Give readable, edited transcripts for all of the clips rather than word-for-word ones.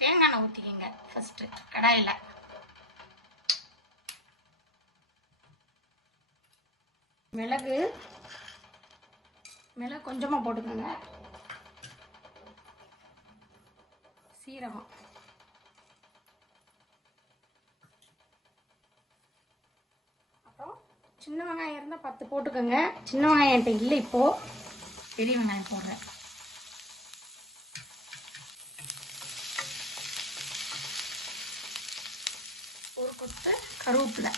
தேங்காய் எண்ணெய் ஊற்றிக்கிங்க ஃபஸ்ட்டு கடாயில். மிளகு கொஞ்சமாக போட்டுக்கோங்க. சீரகம், அப்புறம் சின்ன வெங்காயம் இருந்தால் 10 போட்டுக்கோங்க. சின்ன வெங்காயம் என்கிட்ட இல்லை, இப்போது பெரிய வெங்காயம் போடுறேன். ஒரு கொத்து கருவேப்பிலை.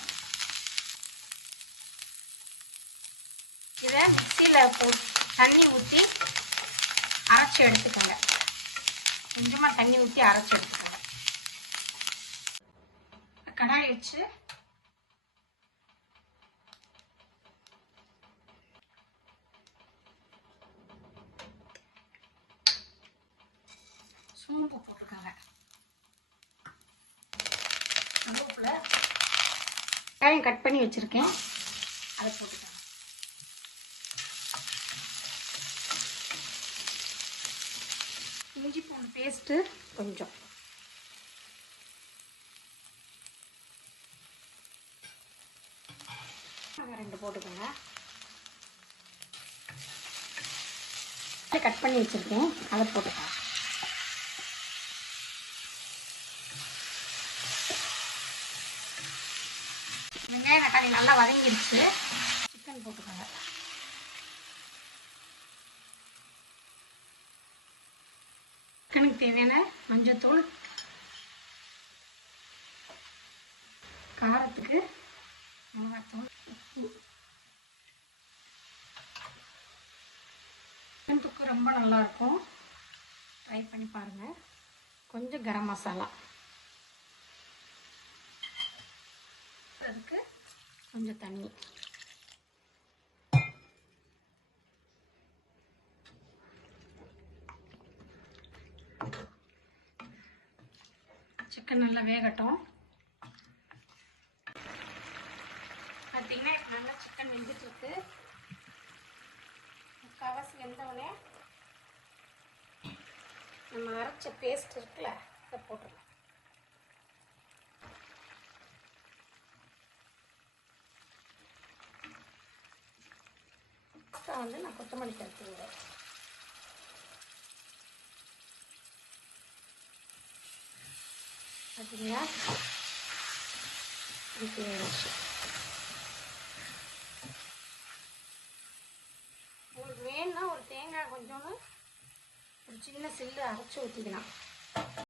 இதை மிக்சியில் போட்டு தண்ணி ஊற்றி அரைச்சி எடுத்துக்கோங்க. கொஞ்சமாக தண்ணி ஊற்றி அரைச்சி எடுத்துக்கோங்க. கடாய் வச்சு சோம்பு போட்டுக்கோங்க. கருவேப்பிலை, வெங்காயம் கட் பண்ணி வச்சுருக்கேன், அதை போட்டுக்கோங்க. இஞ்சி பூண்டு பேஸ்ட்டு கொஞ்சம், ரெண்டு போட்டுக்கோங்க. கட் பண்ணி வச்சுருக்கேன், அதை போட்டுக்கோங்க. வெங்காயம் தக்காளி நல்லா வதங்கிடுச்சு. சிக்கன் போட்டுக்கோங்க. சிக்கனுக்கு தேவையான மஞ்சத்தூள், காரத்துக்கு மிளகாத்தூள், உப்பு. சிக்கன் தொக்கு ரொம்ப நல்லாயிருக்கும், ட்ரை பண்ணி பாருங்கள். கொஞ்சம் கரம் மசாலா, அதுக்கு கொஞ்சம் தண்ணி. சிக்கன் நல்லா வேகட்டும். பார்த்தீங்கன்னா இப்போ நல்லா சிக்கன் வெந்துட்டுருக்கு. முக்கால்வாசி வெந்தவுடனே நம்ம அரைச்ச பேஸ்ட் இருக்குல்ல, அதை போட்டுடலாம். வந்து நான் கொத்தமல்லி தருத்துருவேன். பார்த்தீங்களா, உங்களுக்கு வேணும்னா ஒரு தேங்காய் கொஞ்சோன்னு ஒரு சின்ன சில்லு அரைச்சி ஊற்றிக்கலாம்.